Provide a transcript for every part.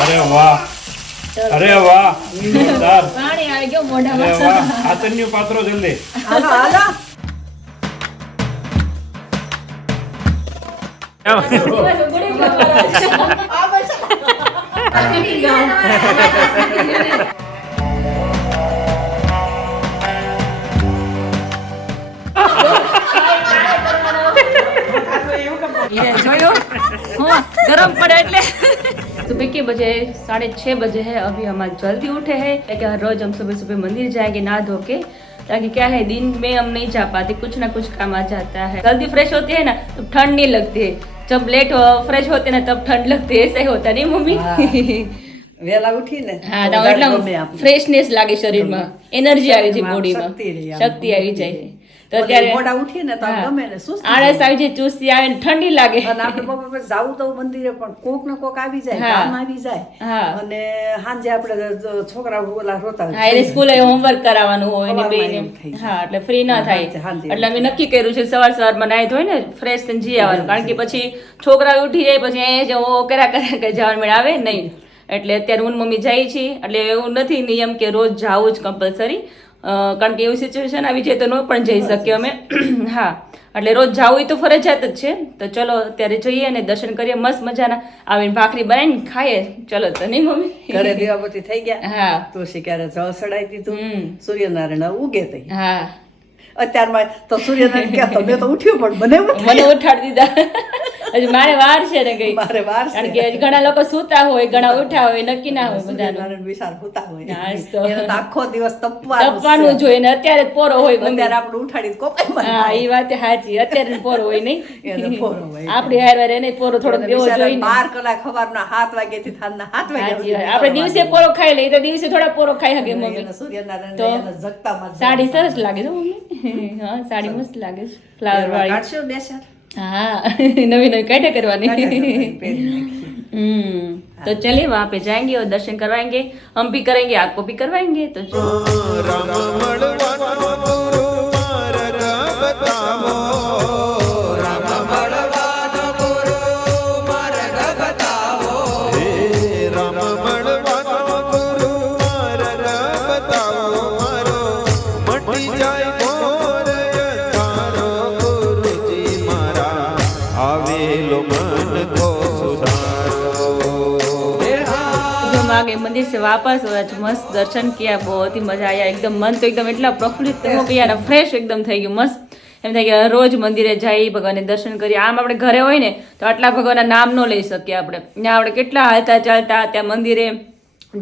અરે વાહ, અરે વાહ, જોરદાર. પાણી આવી ગયો મોઢામાં. અરે વાહ, હાથન્યું પાત્રો જલ્દી. હાલો હાલો જોયું हाँ गरम पड़े એટલે सुबह के बजे 6:30 बजे है। अभी हम आज जल्दी उठे हैं क्योंकि हर रोज हम सुबह सुबह मंदिर जाएंगे नहा धो के, ताकि क्या है दिन में हम नहीं जा पाते, कुछ ना कुछ काम आ जाता है। जल्दी फ्रेश होते हैं ना तो ठंड नहीं लगती है, जब लेट फ्रेश होते हैं ना तब ठंड लगती है। ऐसा ही होता नहीं मम्मी? વેલા ઉઠીને હા તો એટલે ફ્રેશનેસ લાગે શરીરમાં, એનર્જી આવી જાય બોડીમાં, શક્તિ આવી જાય તો અત્યારે મોડા ઉઠીને તો ગમે ને સુસ્તી આળસ આવી જાય, ચુસ્તી આવે ને ઠંડી લાગે અને આપણે બપોર જાવું તો મંદિરે પણ કોક ને કોક આવી જાય, કામ આવી જાય અને સાંજે આપણે છોકરા ઓલા રોતા હા એટલે સ્કૂલે હોમવર્ક કરાવવાનું હોય ને બેને હા એટલે ફ્રી ના થાય એટલે અમે નક્કી કર્યું છે સવારમાં નાહી ધોઈ ને ફ્રેશ થઈને જઈ આવવાનું, કારણ કે પછી છોકરા ઉઠી જાય પછી અહીંયા જવો કરા કઈ જવાનું મેળ આવે નહીં, એટલે અત્યારે હું મમ્મી જાય છે એટલે એવું નથી નિયમ કે રોજ જાવું જ કમ્પલસરી, કારણ કે એવી સિચ્યુએશન આવી જાય તો ન પણ જઈ શકીએ અમે હા એટલે રોજ જાવું તો ફરજિયાત જ છે। તો ચલો અત્યારે જઈએ અને દર્શન કરીએ મસ્ત મજાના, આવીને ભાખરી બનાવીને ખાઈએ। ચલો તો નહીં મમ્મી? ઘરે દીવાબત્તી થઈ ગયા, હા તુલસી ક્યારે જળ ચડાવી દીધું, સૂર્યનારાયણ ઉગે થઈ હા અત્યારમાં તો સૂર્યનારાયણ ક્યાં તમે તો ઉઠ્યો પણ મને ઉઠાડી દીધા હજી મારે વાર છે ને કઈ, મારે વાર કારણ કે ઘણા લોકો સૂતા હોય, ઘણા ઉઠા હોય, નક્કી ના હોય બધાનું સૂર્યનારાયણ વિશાળ હોતા હોય હા તો એને તો આખો દિવસ તપવાનું તપવાનું જોઈએ ને અત્યારે જ પોરો હોય મમ્મી। અત્યારે આપણે ઉઠાડી કોપાઈ હા એ વાત સાચી, અત્યારે જ પોરો હોય નહીં, એને પોરો હોય આપણી હાર વાર એને પોરો થોડોક દેવો જોઈએ ને। 12 કલાક સવારના 7 વાગ્યાથી સાંજના 7 સાચી વાત, વાગ્યા આપણે દિવસે પોરો ખાઈ લઈએ તો દિવસે થોડા પોરો ખાઈ શકે મમ્મી। સૂર્યનારાયણ એને જગતામાં સાડી સરસ લાગે છે મમ્મી હા સાડી મસ્ત લાગે છે ફ્લાવર વાળી કાઢશો બે ચાર हाँ नवी नवी काटे करवानी तो चलिए वहाँ पे जाएंगे और दर्शन करवाएंगे, हम भी करेंगे आपको भी करवाएंगे। तो आगे मंदिर से वापस हुआ, मस्त दर्शन किया, बहुत ही मजा आया, एकदम मन तो एकदम એટલા પ્રફુલ્લિત हो ગયા ને, ફ્રેશ એકદમ થઈ ગયું, મસ્ત એમ થાય કે રોજ મંદિરે જઈ ભગવાનને દર્શન કરીએ। આમ આપણે ઘરે હોય ને તો આટલા ભગવાનના નામ ન લઈ શકીએ આપણે, ત્યાં આપણે કેટલા હાલતા ચાલતા ત્યાં મંદિરે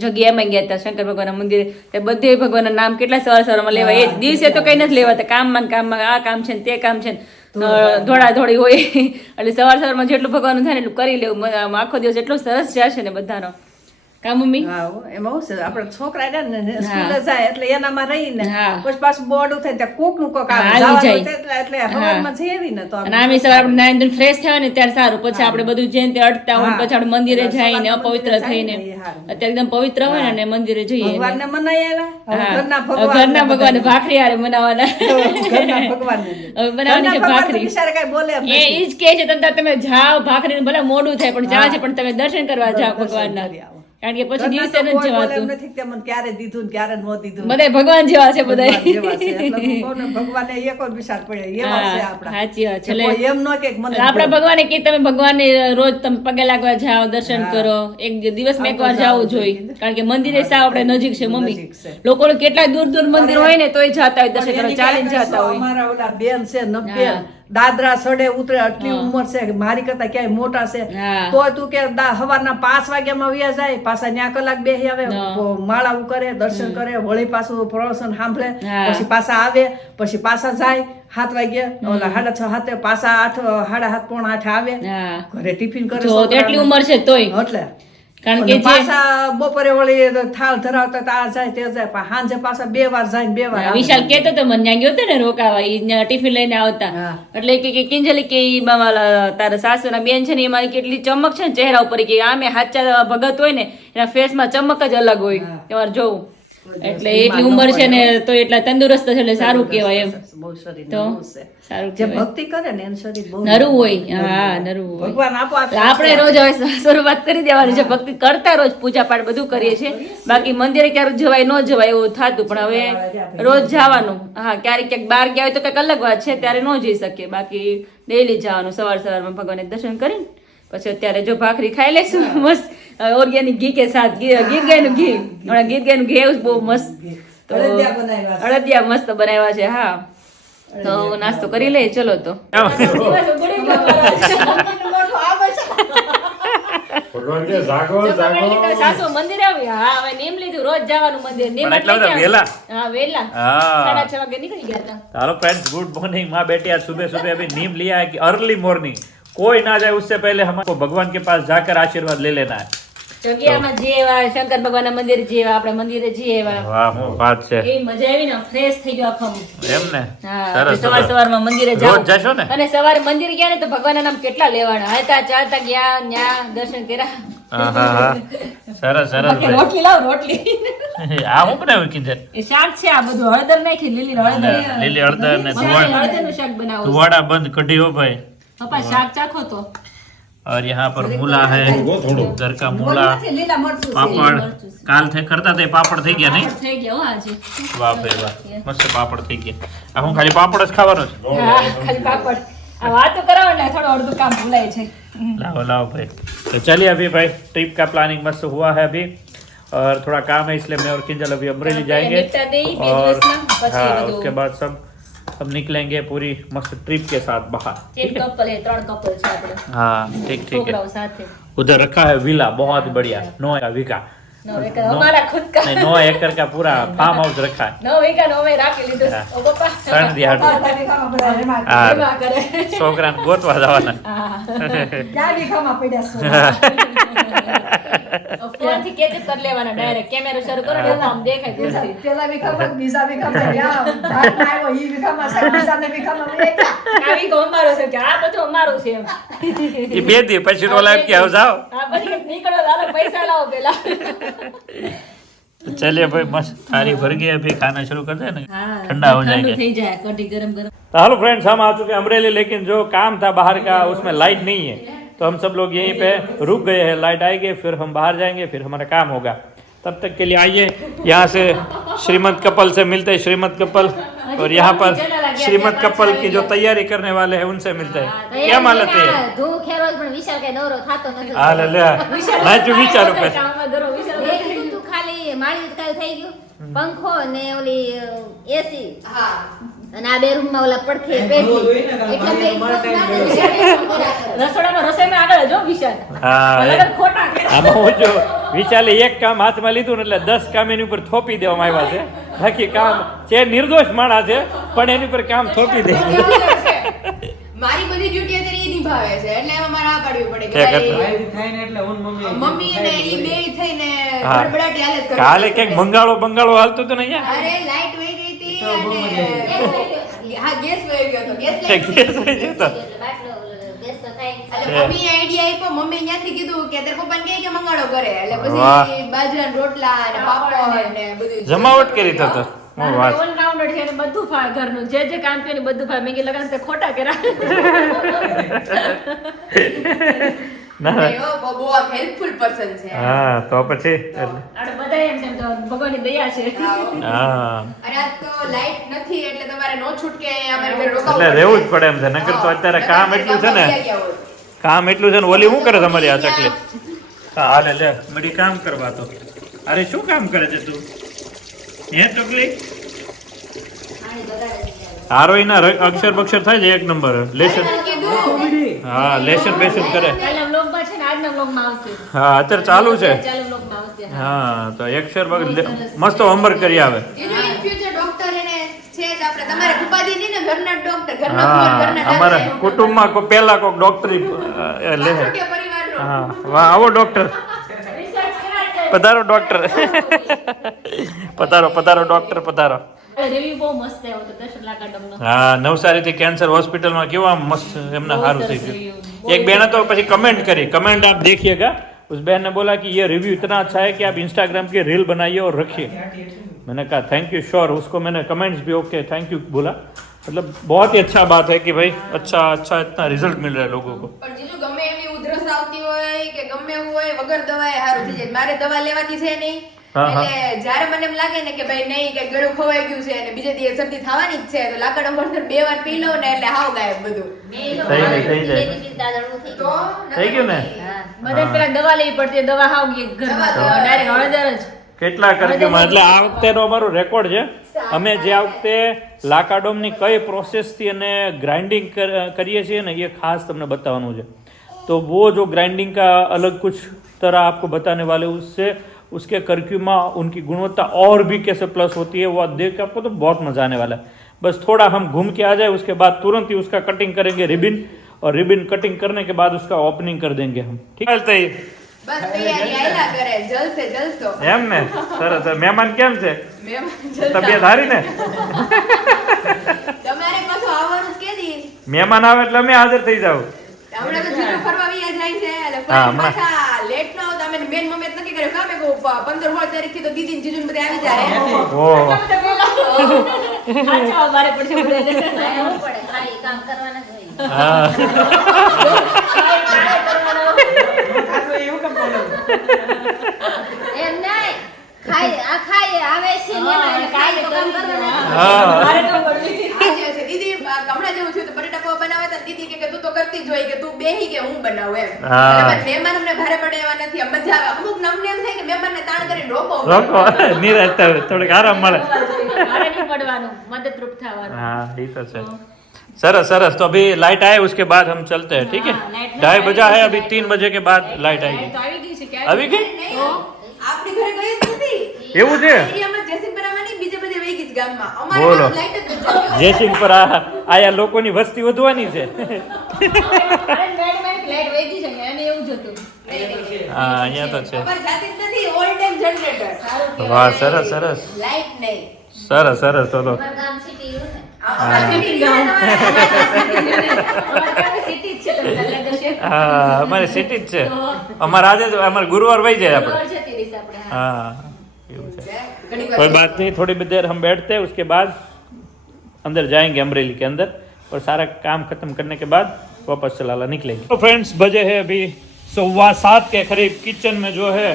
જગ્યામાં ગયા હતા શંકર ભગવાનના મંદિરે, ત્યાં બધે ભગવાનના નામ કેટલા સવારમાં લેવા, એ દિવસે તો કઈ નથી લેવાતા, કામમાં આ કામ છે ને તે કામ છે ને ધોળા ધોળી હોય એટલે સવારમાં જેટલું ભગવાનનું થાય ને એટલું કરી લેવું, આખો દિવસ એટલો સરસ જશે ને બધાનો કા મમ્મી? હા એમાં શું છે આપણે છોકરા સ્કૂલે જાય એટલે એનામાં રહીને પછી પાછું બોર્ડ થાય ત્યાં કોક નું કોક આવી જાય એટલે હવારમાં જઈ આવી ને તો આમે સવાર આપણે નાઈન ધોઈને ફ્રેશ થયા ને ત્યારે સારું, પછી આપણે બધું જેને તે અડતા હોય પછી આપણે મંદિરે જઈને અપવિત્ર થઈને અત્યારે એકદમ પવિત્ર હોય ને મંદિરે જઈએ ભગવાનને મનાઈ આવ્યા, ઘરના ભગવાન ભાખરી હારે બનાવવાના, ઘરના ભગવાનને બનાવવાની છે ભાખરી, બિચારા કઈ બોલે એ ઈ જ કહે છે તમે જાઓ ભાખરી ભલે મોડું થાય પણ જાય છે, પણ તમે દર્શન કરવા જાઓ ભગવાનના, કારણ કે પછી દિવસે ન જવાતું નથી કે મને ક્યારે દીધું ક્યારે ન દીધું, બધા ભગવાન જેવા છે બધા ભગવાને એક જ વિચાર પડે એવા છે આપડા, સાચી વાત છે, એમ ન કે મને આપડા ભગવાને કે તમે ભગવાનને રોજ તમે પગે લાગવા જાઓ, દર્શન કરો, એક દિવસ માં એકવાર જાવું જોઈએ, કારણ કે મંદિરે સાવ આપણે નજીક છે મમ્મી, લોકો કેટલા દૂર દૂર મંદિર હોય ને તોય જતા હોય દર્શન કરવા, ચાલીને જતા હોય। અમારા ઓલા બેન છે નબ્બેન દાદરા સડે ઉતરે, આટલી ઉંમર છે મારી કરતા ક્યાંય મોટા છે તો તું કે સવારના 5 વાગ્યામાં વ્યા જાય, પાછા ન્યા કલાક બેસી આવે, માળાઓ કરે, દર્શન કરે, વળી પાછું પ્રવચન સાંભળે, પછી પાછા આવે, પછી પાછા જાય 7 વાગે, ઓલા 6:30 7 પાછા 8 7:30 પોણા 8 આવે, ઘરે ટિફિન કરે, એટલી ઉંમર છે તોય, એટલે કારણ કે પાછા બપોરે વળી થાળ ધરાવતા આ જાય તે જાય, પણ સાંજે પાછા 2 વાર જાય ને 2 વાર આવે। વિશાલ કેતો તો મને ત્યાં ગયો હતો ને રોકાવા, ઈ ટિફિન લઈને આવતા, એટલે કે કિંજલી કે ઈ તારા સાસુના બેન છે ને એમાં કેટલી ચમક છે ને ચહેરા ઉપર, કે આમે સાચા ભગત હોય ને એના ફેસમાં ચમક જ અલગ હોય, તમારે જોવું એટલે એટલી ઉંમર છે ને તો એટલા તંદુરસ્ત છે એટલે સારું કહેવાય એમ. બહુ શરીર તો નરમ છે. સારું જે કહેવાય. ભક્તિ કરે ને એનું શરીર બહુ નરવું હોય. હા, નરવું હોય. ભગવાન આપો તો આપણે રોજ હવે શરૂઆત કરી દેવાની છે. ભક્તિ કરતા રોજ પૂજા પાઠ બધું કરીએ છીએ. બાકી મંદિરે ક્યારેક જવાય ન જવાય એવું થતું, પણ હવે રોજ જવાનું. હા, ક્યારેક ક્યાંક બહાર ગયા હોય તો કંઈક અલગ વાત છે, ત્યારે ન જઈ શકીએ. બાકી ડેઈલી જવાનું સવારમાં ભગવાનને દર્શન કરીને પછી અત્યારે જો ભાખરી ખાઈ લઈશું મસ્ત ઓર્ગેનિક ઘી કે સાથ ગીર ગાયનું ઘી. હમણાં ગીર ગાયનું ઘી એવું બહુ મસ્ત. તો અડદિયા મસ્ત બનાવ્યા છે. હા, તો નાસ્તો કરી લે. ચલો તો ભગવાન કે જાગો જાગો. સાસુ મંદિરે આવી. હા, હવે નેમ લીધું રોજ જવાનું મંદિર. નેમ પણ એટલા બધા વહેલા? હા, વહેલા. हाँ 6:30 વાગે નીકળી ગયા હતા. Hello friends, good morning. माँ बेटी आज सुबह सुबह अभी नीम लिया है कि अर्ली मॉर्निंग कोई ना जाए उससे पहले हमको भगवान के पास जाकर आशीर्वाद ले लेना है। જગ્યામાં જે એવા શંકર ભગવાનના મંદિર જેવા આપણે મંદિરે જે એવા વાહ, હું વાત છે એ મજા આવી ને, ફ્રેશ થઈ ગયો આખો. એમ ને? હા, સરસ સવાર સવારમાં મંદિરે જાઓ. રોજ જશો ને? અને સવારે મંદિર ગયા ને તો ભગવાનના નામ કેટલા લેવાના. હાલતા ચાલતા ગયા, ન્યા દર્શન કર્યા. હા હા હા, સરસ સરસ બાકી ભાઈ. રોટલી લાવ, રોટલી. આ હું બનાવ્યું કિંજલ? એ શાક છે આ બધું. હળદર નાખી, લીલી હળદર. લીલી હળદર ને હળદરનું શાક બનાવો. धुआड़ा बंद कटी हो भाई। પપ્પા શાક ચાખો તો. और यहाँ पर मूला है, घर का मूला, લીલા મરચું છે. पापड़ काल थे करता थे, पापड़ થઈ ગયા નહીં? થઈ ગયો આજે. વાહ ભાઈ વાહ, મસ્ત પાપડ થઈ ગયા. આ હું ખાલી પાપડ જ ખાવાનો છે? હા, ખાલી પાપડ. આ વાતો કરાવો એટલે થોડું અડધું કામ ભૂલાય છે. लाओ लाओ भाई। तो चलिए अभी भाई ट्रिप का प्लानिंग मस्त हुआ है अभी, और थोड़ा काम है इसलिए मैं और किंजल अभी अमरेली जाएंगे, निपटा दे બે और દિવસમાં, પછી हाँ બધું. उसके बाद सब निकलेंगे पूरी मस्त ट्रिप के साथ बाहर। એક કપલ है, 3 कपल છે આપણે. हाँ ठीक ठीक है। છોકરાઓ સાથે. उधर रखा है विला बहुत बढ़िया, 9 वीघा, નો એક અમારા ખુદ કા नहीं 9 एकड़ का पूरा फार्म हाउस रखा है। 9 વીઘા નો અમે રાખી લીધું. હા. ઓ પપ્પા सण दिया એમાં हाँ કરે. છોકરાને ગોતવા જવાના। હા. ક્યાં વીઘામાં પડ્યા ફોન થી કેતે કર લેવાના ડાયરેક્ટ. કેમેરો શરૂ કરો ને એટલે આમ દેખાય દૂરથી. પેલા વીઘામાં બીજા વીઘામાં યા ધાનમાં આવ્યો ઈ વીઘામાં છે બીજાને વીઘામાં લઈ ગયા. આ વીઘો અમારો છે કે આ બધું અમારું છે એમ. ये બે દી પછી તો લાગ કે આવ જાઓ। આ બધી નીકળો લાલો પૈસા લાવો પેલા. तो चलिए भाई मस्त थाली भर गई, अभी खाना शुरू कर दे ना, ठंडा हो ઠંડુ जाएगा। થઈ જાય કઢી ગરમ ગરમ. तो हेलो फ्रेंड्स, हम आ चुके हैं अमरेली, लेकिन जो काम था बाहर का उसमें लाइट नहीं है, तो हम सब लोग यहीं पे रुक गए हैं। लाइट आएगी फिर हम बाहर जाएंगे, फिर हमारा काम होगा। तब तक के लिए आइए यहाँ से श्रीमंत कपल से मिलते हैं, श्रीमंत कपल, और यहाँ पर श्रीमंत कपल की जो तैयारी करने वाले हैं उनसे मिलते हैं। क्या मालूम है? ધૂ ખેરો પણ વિશાલ કઈ નવરો થાતો નથી. हाँ ले ले, मैं जो विचारूं पे કામમાં ધરો વિચાર. એ કીધું તું ખાલી માળી ઉતકાલ થઈ ગયું, પંખો ને ઓલી એસી અને આ બે રૂમ માં ઓલા પડખે પેટી એટલે રસોડામાં રસોઈમાં આગળ જો વિશાલ. हाँ અલગ ખોટા કે. આમાં હું જો વિચાલે એક કામ હાથમાં લીધું ને એટલે 10 કામ એની ઉપર થોપી દેવામાં આવ્યા છે। બાકી કામ છે નિર્દોષ માણસ છે, પણ એની ઉપર કામ થોપી દે। મારી બધી ડ્યુટી અત્યારે ઈ નિભાવે છે એટલે એમાં મારે આ પાડવી પડે કે क्या ભાઈ મમ્મી ને ઈ બે થઈને હા। ગડબડાટી હાલે જ કરે। કાલે ક્યાંક બંગાળો હાલતો તો નહીં યાર? અરે લાઈટ વહી ગઈ હતી અને હા ગેસ વહી ગયો તો ગેસ કે ગેસ વહી ગયો તો? ગેસ તો થાય. એટલે મમ્મી આઈડિયા આપ્યો, મમ્મી ત્યાંથી કીધું કે તાર પપ્પાને કહે કે મંગાડો કરે એટલે વાહ। પછી બાજરાના રોટલા અને પાપડ ને બધું જમાવટ કરી તો તો હું વાત। ઓલરાઉન્ડર છે ને બધું ફાવે ઘરનું. જે જે કામ કર્યું ને બધું ફાવે. મેં કીધું લગન તે ખોટા કર્યા. ના નહીં હો, બહુ હેલ્પફુલ પર્સન છે। હા તો પછી આપણે બધા એમ છે એમ તો ભગવાનની દયા છે. હા અરે આ તો લાઈટ નથી એટલે તમારે નો છૂટકે અમારે ઘરે રોકાવું એટલે રહેવું જ પડે એમ છે, નકર તો અત્યારે કામ એટલું છે ને, કામ એટલું છે ને। ઓલી શું કરે તમારી આ ચકલી? હા હાલે લે બડી કામ કરવા તો। અરે શું કામ કરે છે તું હે ચકલી? હારો એના અક્ષર બક્ષર થાય છે એક નંબર, લેશન હા લેશન બેશન કરે। કાલના વ્લોગમાં છે ને આજના વ્લોગમાં આવશે. હા અત્યારે ચાલુ છે। ચાલુ વ્લોગમાં આવશે. હા તો અક્ષર મસ્ત હોમવર્ક કરી આવે। ઇન ફ્યુચર ડોક્ટર એને છે જ આપણે તમારે ઉપાધિ નહીં ને ઘરના ડોક્ટર ઘરના હા ઘરના અમારા કુટુંબમાં કોઈ પહેલા કોઈ ડોક્ટરી લે છે। કે પરિવારનો હા વાહ આવો ડોક્ટર, પધારો ડોક્ટર, પધારો પધારો ડોક્ટર પધારો। રિવ્યુ બહુ મસ્ત આવ્યો હતો દર્શન લાકાડમનો. હા નવસારીથી કેન્સર હોસ્પિટલમાં કેવા મસ્ત એમના સારું થઈ ગયું। एक बहन तो પછી कमेंट करी, कमेंट आप देखिएगा, उस बहन ने बोला कि ये रिव्यू इतना अच्छा है कि आप इंस्टाग्राम के रील बनाइए और रखिए। मैंने कहा थैंक यू श्योर, उसको मैंने कमेंट्स भी ओके थैंक यू बोला, मतलब बहुत ही अच्छा बात है कि भाई अच्छा इतना रिजल्ट मिल रहा है लोगों को। પણ જીજુ ગમે એવી ઉધરસ આવતી હોય કે ગમે એવું હોય વગર દવાએ સારું થઈ જાય. મારે દવા લેવાની છે નહીં, હા, હા. એટલે જ્યારે મને એમ લાગે ને કે ભાઈ નહીં કે ગળું ખવાઈ ગયું છે અને બીજે દિવસે શરદી થવાની જ છે તો લાકડ અંબરસર 2 વાર પી લઉં ને એટલે હાવ ગાયબ બધું. થઈ જાય. તો થઈ ગયું ને? બધા પેલા દવા લેવી પડતી, દવા હાવ ગઈ ઘરમાં ડાયરેક્ટ હળદર જ. કેટલા કર્યુમાં, એટલે આ વખતેનો અમારો રેકોર્ડ છે. અમે જે આ વખતે લાકાડોમની કઈ પ્રોસેસથી અને ગ્રાઇન્ડિંગ કરીએ છીએ ને એ ખાસ તમને બતાવવાનું છે. तो वो जो ग्राइंडिंग का अलग कुछ तरह आपको बताने वाले उससे उसके कर्क्यूमा उनकी गुणवत्ता और भी कैसे प्लस होती है वो आप देख के आपको तो बहुत मजा आने वाला है. बस थोड़ा हम घूम के आ जाए, उसके बाद तुरंत ही उसका कटिंग करेंगे रिबिन, और रिबिन कटिंग करने के बाद उसका ओपनिंग कर देंगे हम. ठीक है? બસ તૈયારી આયલા કરે, જલસે જલસો. એમ ને? સરસ. મહેમાન કેમ છે? મહેમાન જલસા. તબિયત સારી ને? તમારે પાછું આવવાનું જ કેદી? મહેમાન આવે એટલે અમે હાજર થઈ જાવ. હમણાં તો જીજુ ફરવા વયા જાય છે એટલે હા, ફરી પાછા લેટ ન આવતા. અમે મેન મમ્મી નક્કી કર્યું કે અમે 15-16 તારીખથી તો દીદી ને જીજુ ને બધા આવી જાય. ઓહ, સાચા મારે પડશે બધાને. એવું પડે, ખાલી કામ કરવાના જ હોય. હા. એમ નહીં, ખાઈ આવે છે ને એટલે ખાઈ તો કામ કરવાના જ હોય. હા. મારે તો પડવી. આજે છે દીદી હમણાં જેવું થયું તો બટેટા પૌવા બનાવે તો દીદી કે તું તો કરતી જ હોય કે તું બેહી કે હું બનાવું એમ. હા. એટલે મહેમાન અમને ભારે પડે એવા નથી. આમ મજા આવે. અમુક ને અમને એમ થાય કે મહેમાનને તાણ કરીને રોકો. રોકો નિરાશ થાય, થોડીક આરામ મળે. મારે નહીં પડવાનું, મદદરૂપ થવાનું. हाँ ये तो है. सरस सरस. तो अभी लाइट आए उसके बाद हम चलते हैं. ठीक है? 2:30 बजा है, अभी 3 बजे के बाद लाइट आएगी. તો આવી ગઈ છે ક્યારે? अभी गई? નહીં, આપણી ઘરે ગઈ જ નથી. એવું છે? આ એરિયામાં જયસિંહપુરામાં નહીં, બીજે બધે વહી ગઈ છે ગામમાં. અમારે બોલો. ગામ લાઈટ જ નથી જતી. જયસિંહપુર આયા લોકોની વસ્તી વધવાની છે. અરે મેડ લાઈટ વહી ગઈ છે ને, એને એવું જ હતું. હા અહીંયા તો છે. અમારે જાતી જ નથી. All time generator. વાહ સરસ સરસ લાઈટ નહીં. સરસ સરસ. તો અમારું ગામ સિટી રહ્યું ને. અમારે city ગામ. સિટી જ છે તમને લાગે છે. હા અમારી સિટી જ છે. અમારે આજે અમારે ગુરુવાર વહી જાય આપણે. ઘર જતી રહીશ આપણે. हाँ એવું છે. ઘણી कोई વાર बात नहीं, थोड़ी देर हम बैठते हैं, उसके बाद अंदर जाएंगे अमरेली के अंदर और सारा काम खत्म करने के बाद वापस चलाला निकलेंगे. तो फ्रेंड्स बजे है अभी 7:15 के करीब. किचन में जो है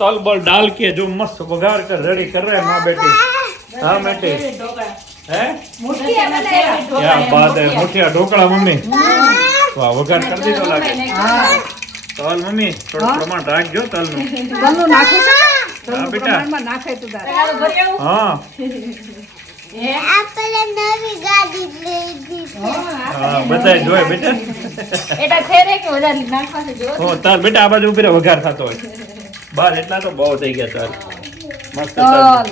तल बल डाल के जो मस्त वघार कर रेडी कर रहे हैं माँ बेटी. हाँ बेटी ઢોકળા. है મુઠિયા બનાવ્યા. क्या बात है. मुठिया ढोकड़ा मम्मी. वाह वघार कर दी तो लागे. હા तल मम्मी थोड़ा प्रमाण રાખજો તલનું. તલનું નાખું છે હા તલનું બેટા. પ્રમાણમાં નાખાય તું તારે. તમારું ભરી આવું? हाँ हाँ बताए જોય બેટા. એટા ખેરે કે વધારે નાખવા છે જો. હો તાર બેટા આ બાજુ ઉભી રહે, વઘાર થતો હોય. બાર એટલા તો બહુ થઈ ગયા તાર. મસ્ત તાર.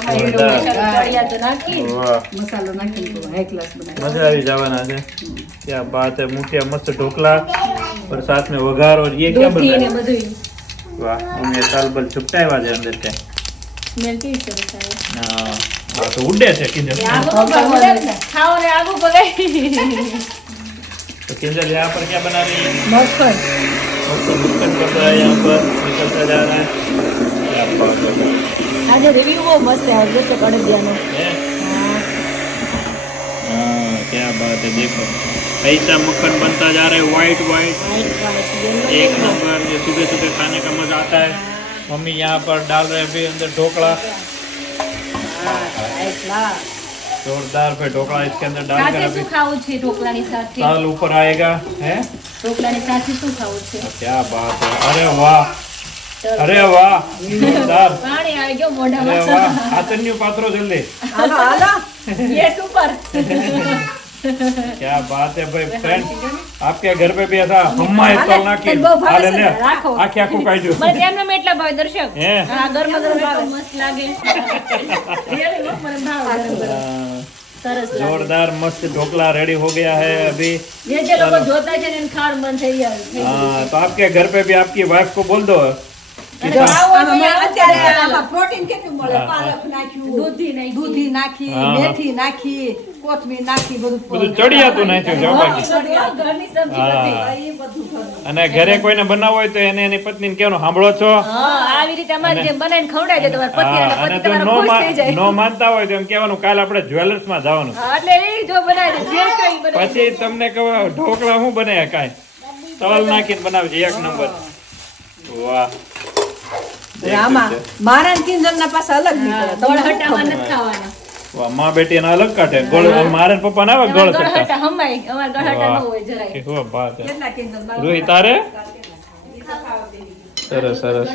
તળિયા તો નાખી. વાહ મસાલો નાખીને તો હાઈ ક્લાસ બનાવી. मजा આવી જવાના છે. क्या बात है. मुठिया मस्त ढोकला और साथ में वघार और ये क्या દૂધી बन ને रहा है? બધું वाह उन्हें ताल बल छुपटाया है अंदर से. સ્મેલ કેવી સરસ આવે. हाँ हाँ तो उड़े से किंजल. આગુ પકડે ને. ખાઓ ને આગુ પકડે. तो किंजल यहाँ पर क्या बना रही है? મસ્ત तो मुक्कन बन रहा है यहाँ पर, निकलता जा रहा है. क्या बात है. આજે રિવ્યુ બહુ મસ્ત આવ્યો છે કડદિયાનો. है? हाँ क्या बात है. देखो ऐसा मक्खन बनता जा रहा है वाइट वाइट. एक नंबर. ये सुबह सुबह खाने का मजा आता है. मम्मी यहाँ पर डाल रहे हैं अभी अंदर ढोकला. जोरदार पे ढोकला इसके अंदर डाल कर સાથે अभी શું ખાવું છે ઢોકળાની સાથે? ताल ऊपर आएगा. है ઢોકળાની સાથે શું ખાવું છે? क्या बात है. अरे वाह अरे वाह जोरदार. પાણી આવી ગયો अरे મોઢામાં. वाह हाथन्यू पात्रो जल्दी. હાલો હાલો યસ ઉપર. क्या बात है भाई. फ्रेंड आपके घर पे भी ऐसा हम्मा तल ना की બહુ ભાવે हाले છે ने ને, રાખો. आखी आखू काढ्યું. મને એમને મેં એટલા ભાવે દર્શક. હે હા ગરમ ગરમ ભાવે. મસ્ત લાગે. Really, મને ભાવે ગરમ ગરમ. સરસ લાગે. जोरदार मस्त ढोकला रेडी हो गया है अभी. જે લોકો જોતા છે ને એને ખાવાનું મન થઈ જાય. हाँ तो आपके घर पे भी आपकी वाइफ को बोल दो कि અને ખાવું હોય તો અહીંયા અત્યારે ચાલે. આમાં પ્રોટીન કેટલું મળે. પાલક નાખ્યું, દૂધી નાખી. દૂધી નાખી, હા. મેથી નાખી, કોથમીર નાખી, બધું બધું ચડિયાતું નાખ્યું છે હો બાકી. ઘરની સબ્જી હા. બધી. એ બધું ઘરનું. અને ઘરે કોઈને બનાવવું હોય તો એને એની પત્નીને કહેવાનું સાંભળો છો. હા આવી આવી રીતે અમારી જેમ બનાવીને ખવડાવી દે તમારા પતિ અને અને પતિ જો તમારા ખુશ થઈ જાય. નો માનતા હોય તો એમ કહેવાનું કાલ આપણે જ્વેલર્સ માં જવાનું. હા, એટલે એ જો બનાવી દે, જે કઈ બનાવી દે. પછી તમને કહો ઢોકળા શું બને કાંઈ તલ નાખીને બનાવે છે એક નંબર. વાહ આમાં મારા ને કિંજલના પાસે અલગ નીકળે. ગળહટામાં નથી ખાવાના. વાહ માં બેટી ના અલગ કાઢે ગોળ મારે ને પપ્પા ના આવે ગોળ કરતા. ગળહટા હમાય, અમારા ગળહટા ન હોય જરાય. શું વાત છે. કેટલા કિંજલ મારા રોહિત તારે સરસ સરસ.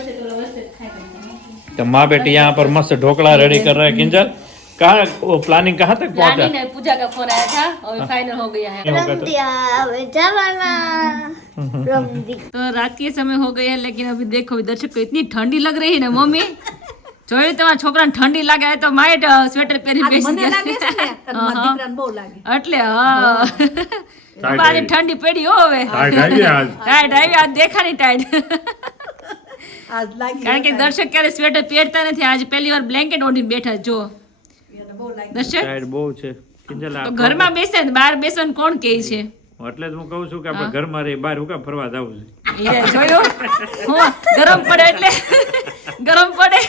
तो माँ बेटी यहाँ पर मस्त ढोकला रेडी कर रहे हैं. किंजल कहाँ वो प्लानिंग कहाँ तक पहुँचा? रानी ने पूजा का फोन आया था और फाइनल हो गया है. तो रात के समय हो गई है, लेकिन अभी देखो दर्शक को इतनी ठंडी लग रही है ना मम्मी. જોયું તમારા છોકરાને ઠંડી લાગે તો માય સ્વેટર પહેરી બેસી મને લાગે છે ને અને મારા દીકરાને બહુ લાગે. એટલે હા બારી ઠંડી પડી હો હવે. ટાઈટ આવી આજ દેખાની ટાઈટ. આજ લાગી કારણ કે દર્શક ક્યારે સ્વેટર પહેરતા નથી, આજ પહેલી વાર બ્લેન્કેટ ઓઢીને બેઠા જો એને બહુ લાગી. દર્શક. ટાઈટ બહુ છે કિંજલ. તો ઘરમાં બેસે ને બહાર બેસવાનું કોણ કહે છે? એટલે જ હું કહું છું કે આપણે ઘરમાં રહી બહાર હું કામ ફરવા જવું છે. એ જોયું હું ગરમ પડે એટલે ગરમ પડે.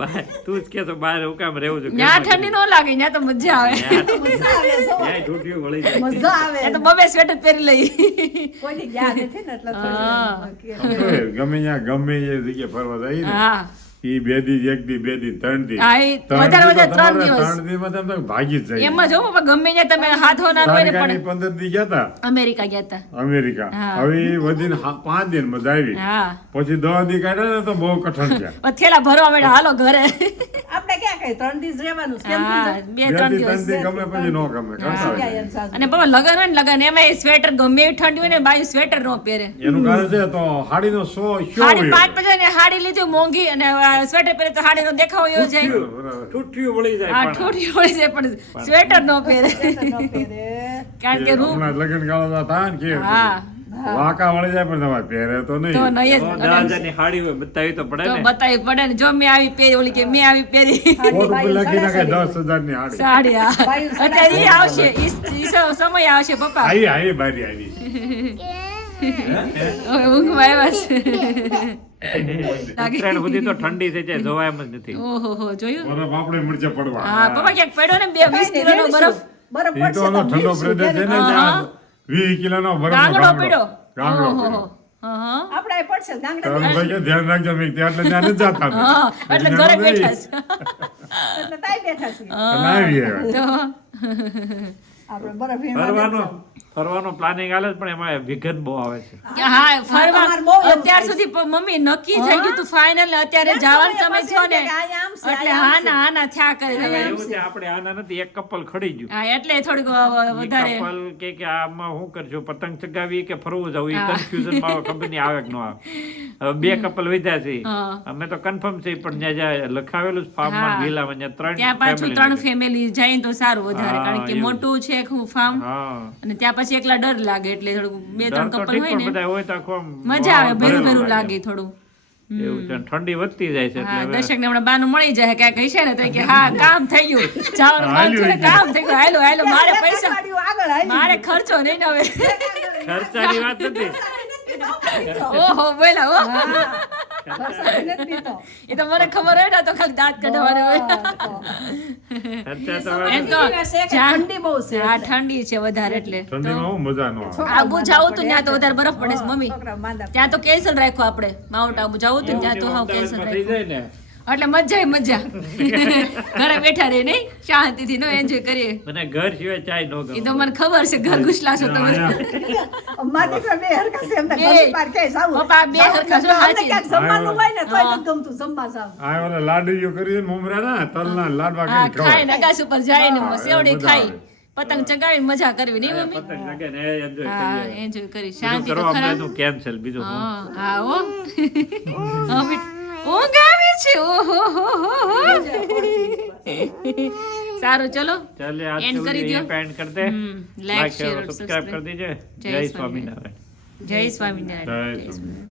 બહાર તું જ કે તો બહાર હું કામ રહેવું છે. ત્યાં ઠંડી ન લાગે, ત્યાં તો મજા આવે. મજા આવે છો. ત્યાં ઢૂંઢિયું વળી જાય. મજા આવે. ત્યાં તો બબે સ્વેટર પહેરી લઈ. કોઈની જ્ઞાન નથી ને એટલે હા. ગમે ત્યાં ગમે એ જગ્યાએ ફરવા જાય ને હા ઈ 2 દી 1 દી 2 દી 3 દી હા, એ વધારે વધારે 3 દિવસ. 3 દી માં તમે ભાગી જ જાય. એમ જ હો પપ્પા, ગમે ત્યાં તમે હાથ હોનાર હોય ને તારકાની પણ 15 દી ગયા તા અમેરિકા ગયા હતા. અમેરિકા. હા. હવે ઈ વધીને 5 દિન મજા આવી. હા પછી 10 દી કાઢ્યા ને તો બહુ કઠણ છે. પણ થેલા ભરવા માંડ્યા, હાલો ઘરે. આપણે ક્યાં કઈ 3 દિવસ રહેવાનું છે. કેમ હા કીધું? 2-3 3 દિવસ. દી ગમે પછી નો ગમે કંટાળી ક્યાં જાય. એમ સાસુ. અને પપ્પા લગન હોય ને લગન એમાં સ્વેટર ગમે એવી ઠંડી હોય ને બાયું સ્વેટર નો પહેરે. એનું કારણ છે તો હાડીનો શો હાડી 5 ને હાડી લીધી મોંઘી અને સ્વેટર પહેરે તો હાડી નો દેખાવ એવો જાય. ઠૂઠિયું વળી જાય હા પણ. ઠોડી હોય છે પણ સ્વેટર નો પહેરે. ન પહેરે. કારણ કે રૂપ હમણાં લગ્ન ગાળો થાય ને કે હા વાંકા વળી જાય પણ તમારે પહેરે તો તો નહીં. નહીં તો જ. 10,000 ની હાડી હોય બતાવી તો પડે તો ને. બતાવી પડે ને, જો મેં આવી પહેરી ઓલી કે મેં આવી પહેરી ખોટું પેલા લખી નાખે 10,000 ની હાડી. સાડી. હા અત્યારે ઈ આવશે, ઈ સમય આવશે પપ્પા. આવી બારી આવી. હવે ઊંઘમાં આવ્યા છે. ઉત્તરાયણ સુધી તો ઠંડી થઈ જાય જોવા એમ જ નથી. ઓહો હો જોયું. બરફ આપણે મરચે પડવા. હા પપ્પા ક્યાંક પડ્યો ને 20 કિલોનો બરફ બરફ ઈ તો પડશે ઓલો તો ઠંડો મીઠું પ્રદેશ છે ને ક્યારે? ત્યાં 20 કિલોનો બરફનો ગાંગડો પડ્યો. ગાંગડો ઓહો હો. પડ્યો. હા આપણે અહીં પડશે ગાંગડા. તરુણભાઈ કે ધ્યાન રાખજો મેં ત્યાં એટલે ત્યાં નથી જાતા અમે. હા એટલે ઘરે બેઠા છે. એટલે તાઈ બેઠા છીએ. અને આવી આવ્યા. તો આપણે બરફ વીણવા ફરવાનો પ્લાનિંગ આલે છે પણ એમાં વિઘન બહુ આવે છે. હા ફરવા તમારે બહુ એમ અત્યાર સુધી મમ્મી નક્કી થઈ ગયું તું ફાઇનલ, અત્યારે જવાનો સમય થયો ને એટલે હા ના થયા કરે. હવે એવું છે આપણે આના નથી એક કપલ ખડી ગયું. હા એટલે થોડીક વધારે કપલ કે આમાં શું કરજો પતંગ ચગાવી કે ફરવું જવું એ કન્ફ્યુઝન માં ખબર નહીં આવે કે ન આવે. હવે 2 કપલ વધ્યા છે હા. અમે તો કન્ફર્મ છે પણ જ્યાં લખાવેલું ફાર્મ માં વિલામાં ત્યાં ત્યાં પાછું 3 ફેમિલી જાય તો સારું વધારે, હા, કારણ કે એવું. મોટું છે ફાર્મ હા અને ત્યાં પછી એકલા ડર લાગે એટલે થોડું 2-3 ડર તો કપલ ઠીક હોય પણ ને બધા હોય તો આખું આમ મજા આવે, ભેરું ભરેલું ભેરું લાગે થોડું. એવું છે ઠંડી વધતી જાય છે હા એટલે હવે દર્શક ને હમણાં બાનું મળી જાય ક્યાંક હશે ને તો કે હા કામ થઈ ગયું, જવાનું કામ છે ને, કામ થઈ ગયું, હાલો હાલો મારે પૈસા ગાડીઓ આગળ આવી. મારે ખર્ચો નહીં ને હવે. ખર્ચાની વાત નથી. ઓહો બોલા ઓ વરસાદ નથી પીતો. એ તો મને ખબર હોય ને તો ખાલી દાંત કઢાવવાના હોય. ખર્ચા તો હવે એમ તો છે કે જ્યાં- ઠંડી બહુ છે. હા ઠંડી છે વધારે એટલે ઠંડીમાં હું મજા ન આવે. આબુ જાવું તો ત્યાં તો વધારે બરફ પડે છે મમ્મી. છોકરા માંદા ત્યાં તો કેન્સલ રાખ્યો આપણે, માઉન્ટ આબુ જાવું તો ત્યાં તો હાવ કેન્સલ થઈ રાખ્યું. જાય ને એટલે મજા મજા ઘરે બેઠા રહી નહીં શાંતિથી નો એન્જોય કરીએ. મને ઘર સિવાય ચાય નો એ ગમે. તો મને ખબર છે ઘર ઘુસલા છો તમે. અમારા દીકરા બે હરખા છે, એમને બે. ઘરની બહાર ક્યાંય જાવું. પપ્પા બે હરખા છો, અમને સાચી. ક્યાંક જમવાનું હોય ને તોય નથી ગમતું જમવા જાવ. આ ઓલા લાડુઓ કરી મમરા ના તલના લાડવા હા કરીને ખાય ખવાય. નગાસ ઉપર જાય ને હા, સેવડી મજા ખાઈ આવે. પતંગ ચગાવીને મજા કરવી નહીં મમ્મી. પતંગ લાગે ને enjoy હા કરીએ. એન્જોય કરી બીજું શાંતિ તો કરવા ખરા. મળે તો cancel, બીજું શું? હા ઓ હા બેટા ઊંઘ આવે છે ઓહો હો હો હો. સારું ચલો चलिए आज End के કરી वीडियो દ્યો. यहीं पे end करते हैं. like, Like, share share और और सब्सक्राइब कर subscribe. दीजिए. जय जय स्वामीनारायण. स्वामीनारायण. જય સ્વામિનારાયણ. જય સ્વામિનારાયણ.